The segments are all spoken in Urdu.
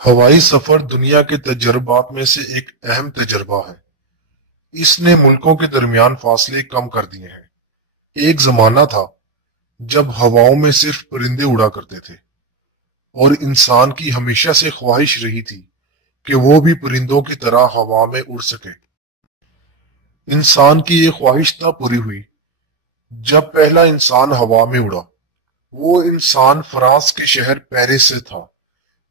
ہوائی سفر دنیا کے تجربات میں سے ایک اہم تجربہ ہے۔ اس نے ملکوں کے درمیان فاصلے کم کر دیے ہیں۔ ایک زمانہ تھا جب ہواؤں میں صرف پرندے اڑا کرتے تھے اور انسان کی ہمیشہ سے خواہش رہی تھی کہ وہ بھی پرندوں کی طرح ہوا میں اڑ سکے۔ انسان کی یہ خواہش تب پوری ہوئی جب پہلا انسان ہوا میں اڑا۔ وہ انسان فرانس کے شہر پیرس سے تھا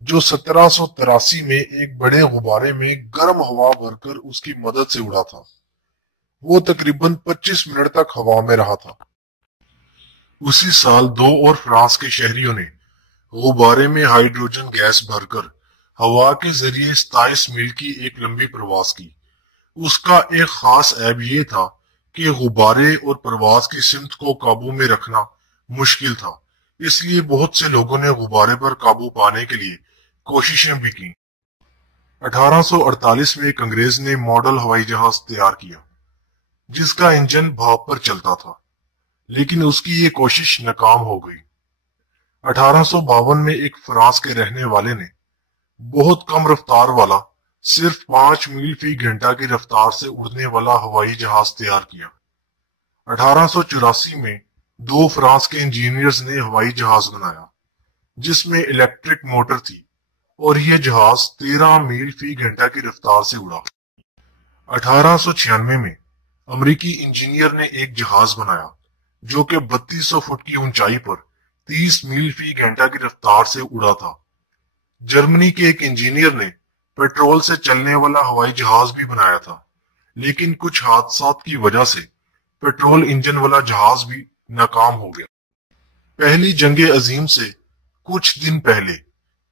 جو 1783 میں ایک بڑے غبارے میں گرم ہوا بھر کر اس کی مدد سے اڑا تھا۔ وہ تقریباً 25 منٹ تک ہوا میں رہا تھا۔ اسی سال دو اور فرانس کے شہریوں نے غبارے میں ہائیڈروجن گیس بھر کر ہوا کے ذریعے 27 میل کی ایک لمبی پرواز کی۔ اس کا ایک خاص عیب یہ تھا کہ غبارے اور پرواز کی سمت کو قابو میں رکھنا مشکل تھا، اس لیے بہت سے لوگوں نے غبارے پر قابو پانے کے لیے کوششیں بھی کی۔ 1848 میں ایک انگریز نے ماڈل ہوائی جہاز تیار کیا جس کا انجن بھاپ پر چلتا تھا، لیکن اس کی یہ کوشش ناکام ہو گئی۔ 1852 میں ایک فرانس کے رہنے والے نے بہت کم رفتار والا صرف 5 میل فی گھنٹہ کی رفتار سے اڑنے والا ہوائی جہاز تیار کیا۔ 1884 میں دو فرانس کے انجینئرز نے ہوائی جہاز بنایا جس میں الیکٹرک موٹر تھی اور یہ جہاز 13 میل فی گھنٹہ کی رفتار سے اڑا۔ 1896 میں امریکی انجینئر نے ایک جہاز بنایا جو کہ 3200 فٹ کی اونچائی پر 30 میل فی گھنٹہ کی رفتار سے اڑا تھا۔ جرمنی کے ایک انجینئر نے پیٹرول سے چلنے والا ہوائی جہاز بھی بنایا تھا، لیکن کچھ حادثات کی وجہ سے پیٹرول انجن والا جہاز بھی ناکام ہو گیا۔ پہلی جنگ عظیم سے کچھ دن پہلے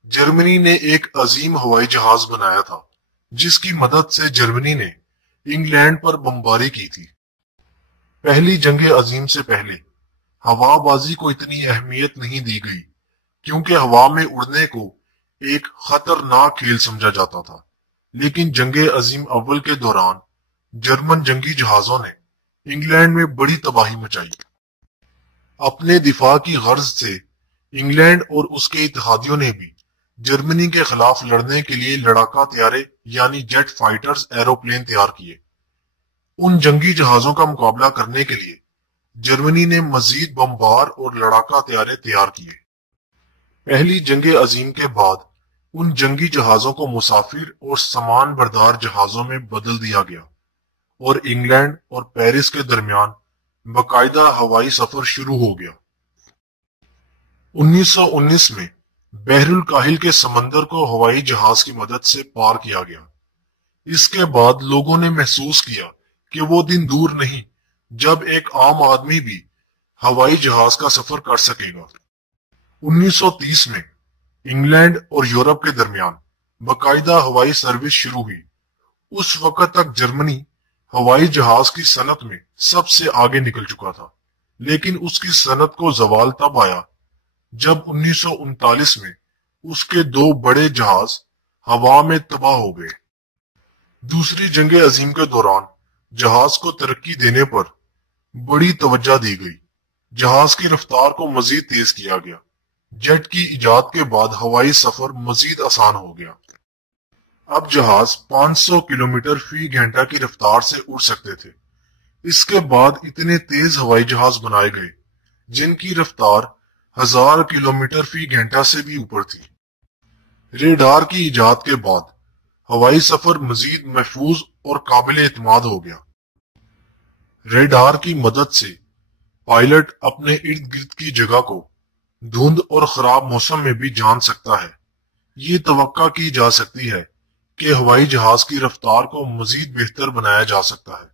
جرمنی نے ایک عظیم ہوائی جہاز بنایا تھا جس کی مدد سے جرمنی نے انگلینڈ پر بمباری کی تھی۔ پہلی جنگ عظیم سے پہلے ہوا بازی کو اتنی اہمیت نہیں دی گئی کیونکہ ہوا میں اڑنے کو ایک خطرناک کھیل سمجھا جاتا تھا، لیکن جنگ عظیم اول کے دوران جرمن جنگی جہازوں نے انگلینڈ میں بڑی تباہی مچائی۔ اپنے دفاع کی غرض سے انگلینڈ اور اس کے اتحادیوں نے بھی جرمنی کے خلاف لڑنے کے لیے لڑاکا طیارے یعنی جیٹ فائٹرز ایروپلین تیار کیے۔ ان جنگی جہازوں کا مقابلہ کرنے کے لیے جرمنی نے مزید بمبار اور لڑاکا طیارے تیار کیے۔ پہلی جنگ عظیم کے بعد ان جنگی جہازوں کو مسافر اور سامان بردار جہازوں میں بدل دیا گیا اور انگلینڈ اور پیرس کے درمیان باقاعدہ ہوائی سفر شروع ہو گیا۔ 1919 میں بحر الکاہل کے سمندر کو ہوائی جہاز کی مدد سے پار کیا گیا۔ اس کے بعد لوگوں نے محسوس کیا کہ وہ دن دور نہیں جب ایک عام آدمی بھی ہوائی جہاز کا سفر کر سکے گا۔ 1930 میں انگلینڈ اور یورپ کے درمیان باقاعدہ ہوائی سروس شروع ہوئی۔ اس وقت تک جرمنی ہوائی جہاز کی صنعت میں سب سے آگے نکل چکا تھا، لیکن اس کی صنعت کو زوال تب آیا جب 1939 میں اس کے دو بڑے جہاز ہوا میں تباہ ہو گئے۔ دوسری جنگ عظیم کے دوران جہاز کو ترقی دینے پر بڑی توجہ دی گئی۔ جہاز کی رفتار کو مزید تیز کیا گیا۔ جیٹ کی ایجاد کے بعد ہوائی سفر مزید آسان ہو گیا۔ اب جہاز 500 کلومیٹر فی گھنٹہ کی رفتار سے اڑ سکتے تھے۔ اس کے بعد اتنے تیز ہوائی جہاز بنائے گئے جن کی رفتار 1000 کلومیٹر فی گھنٹہ سے بھی اوپر تھی۔ ریڈار کی ایجاد کے بعد ہوائی سفر مزید محفوظ اور قابل اعتماد ہو گیا۔ ریڈار کی مدد سے پائلٹ اپنے ارد گرد کی جگہ کو دھند اور خراب موسم میں بھی جان سکتا ہے۔ یہ توقع کی جا سکتی ہے کہ ہوائی جہاز کی رفتار کو مزید بہتر بنایا جا سکتا ہے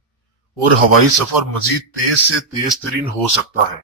اور ہوائی سفر مزید تیز سے تیز ترین ہو سکتا ہے۔